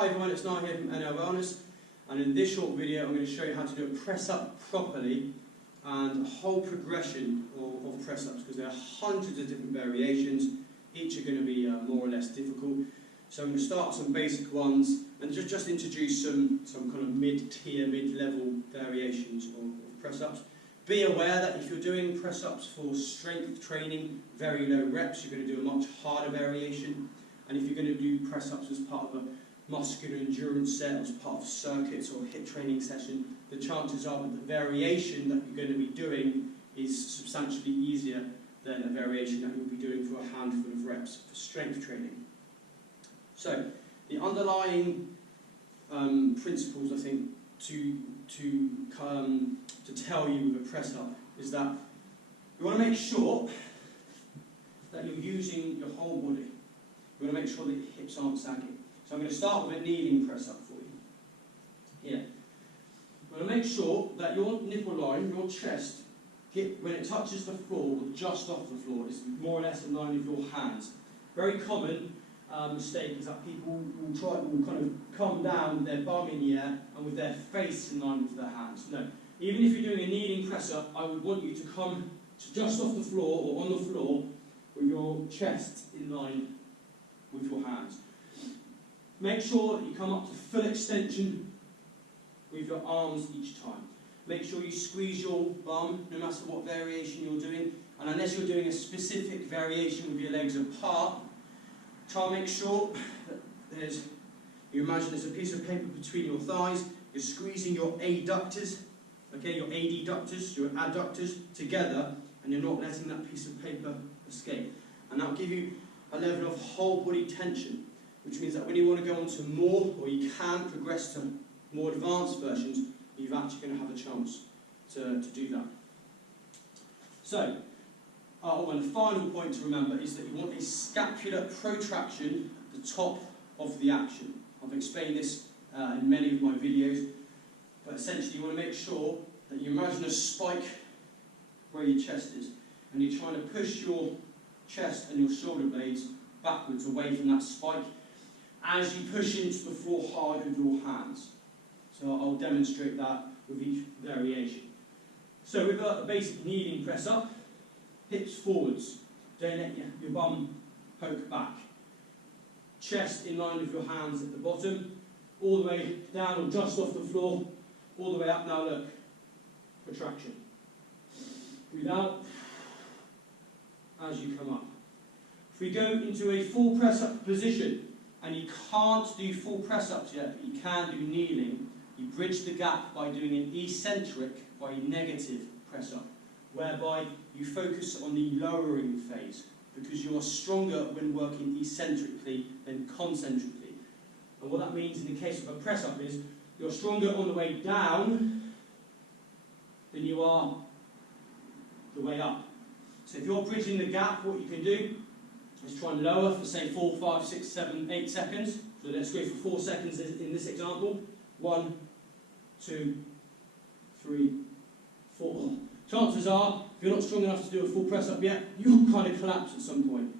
Hi everyone, it's Niall here from NL Wellness, and in this short video I'm going to show you how to do a press-up properly and a whole progression of press-ups, because there are hundreds of different variations. Each are going to be more or less difficult. So I'm going to start with some basic ones and just introduce some kind of mid-tier, mid-level variations of press-ups. Be aware that if you're doing press-ups for strength training, very low reps, you're going to do a much harder variation. And if you're going to do press-ups as part of a muscular endurance set, as part of circuits or HIIT training session, the chances are that the variation that you're going to be doing is substantially easier than a variation that you'll be doing for a handful of reps for strength training. So, the underlying principles, I think, to tell you with a press-up is that you want to make sure that you're using your whole body. You want to make sure that your hips aren't sagging. So I'm going to start with a kneading press-up for you. Here. You want to make sure that your nipple line, your chest, when it touches the floor or just off the floor, is more or less in line with your hands. Very common mistake is that people will kind of come down with their bum in the air and with their face in line with their hands. No. Even if you're doing a kneading press-up, I would want you to come to just off the floor or on the floor with your chest in line with your hands. Make sure that you come up to full extension with your arms each time. Make sure you squeeze your bum, no matter what variation you're doing, and unless you're doing a specific variation with your legs apart, try and make sure that you imagine there's a piece of paper between your thighs, you're squeezing your adductors, okay, your adductors, your adductors together, and you're not letting that piece of paper escape. And that'll give you a level of whole body tension, which means that when you want to go on to more, or you can progress to more advanced versions, you're actually going to have a chance to do that. So, and the final point to remember is that you want a scapular protraction at the top of the action. I've explained this in many of my videos, but essentially you want to make sure that you imagine a spike where your chest is, and you're trying to push your chest and your shoulder blades backwards away from that spike as you push into the floor hard with your hands. So I'll demonstrate that with each variation. So with a basic kneading press up, hips forwards, don't let your bum poke back. Chest in line with your hands at the bottom, all the way down or just off the floor, all the way up. Now look, protraction. Breathe out as you come up. If we go into a full press-up position, and you can't do full press-ups yet, but you can do kneeling, you bridge the gap by doing an eccentric or a negative press-up, whereby you focus on the lowering phase, because you are stronger when working eccentrically than concentrically. And what that means in the case of a press-up is, you're stronger on the way down than you are the way up. So if you're bridging the gap, what you can do is try and lower for say 4, 5, 6, 7, 8 seconds. So let's go for 4 seconds in this example. 1, 2, 3, 4. Chances are, if you're not strong enough to do a full press up yet, you'll kind of collapse at some point.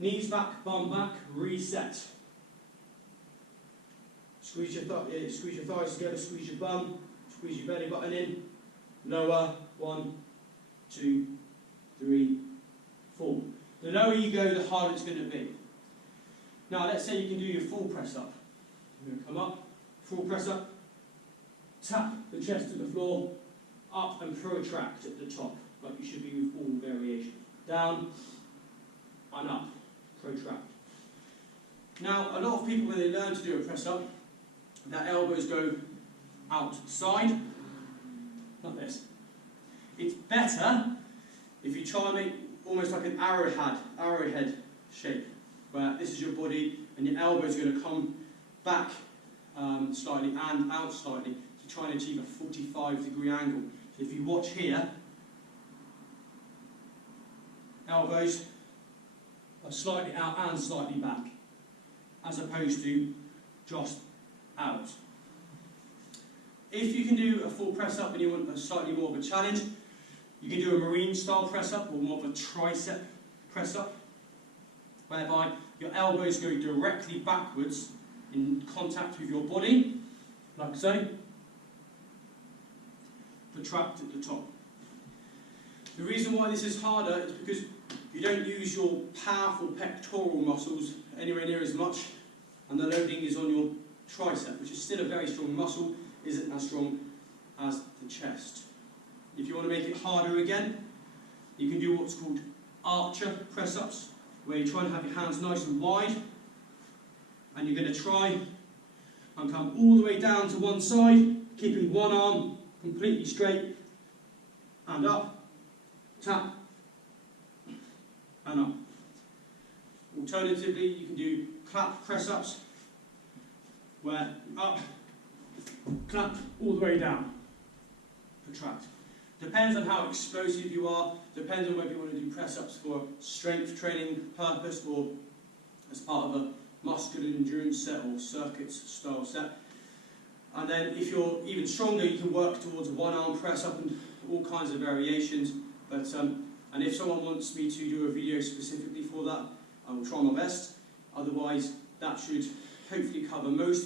Knees back, bum back, reset. Squeeze your thighs together, squeeze your bum, squeeze your belly button in. Lower, 1, 2, 3, 4. The lower you go, the harder it's going to be. Now, let's say you can do your full press up. You're going to come up, full press up, tap the chest to the floor, up and protract at the top, like you should be with all variations. Down and up, protract. Now, a lot of people, when they learn to do a press up, their elbows go outside, like this. It's better if you try and make almost like an arrowhead shape, where this is your body and your elbows are going to come back slightly and out slightly to try and achieve a 45-degree angle. So if you watch here, elbows are slightly out and slightly back, as opposed to just out. If you can do a full press up and you want a slightly more of a challenge, you can do a marine style press up or more of a tricep press up, whereby your elbows go directly backwards in contact with your body, like so. Protract at the top. The reason why this is harder is because you don't use your powerful pectoral muscles anywhere near as much, and the loading is on your tricep, which is still a very strong muscle, isn't as strong as the chest. If you want to make it harder again, you can do what's called archer press-ups, where you try and have your hands nice and wide, and you're going to try and come all the way down to one side, keeping one arm completely straight, and up, tap, and up. Alternatively, you can do clap press-ups, where up, clap, all the way down, protract. Depends on how explosive you are, depends on whether you want to do press-ups for strength training purpose or as part of a muscular endurance set or circuits style set. And then if you're even stronger, you can work towards a one-arm press-up and all kinds of variations. But and if someone wants me to do a video specifically for that, I will try my best. Otherwise, that should hopefully cover most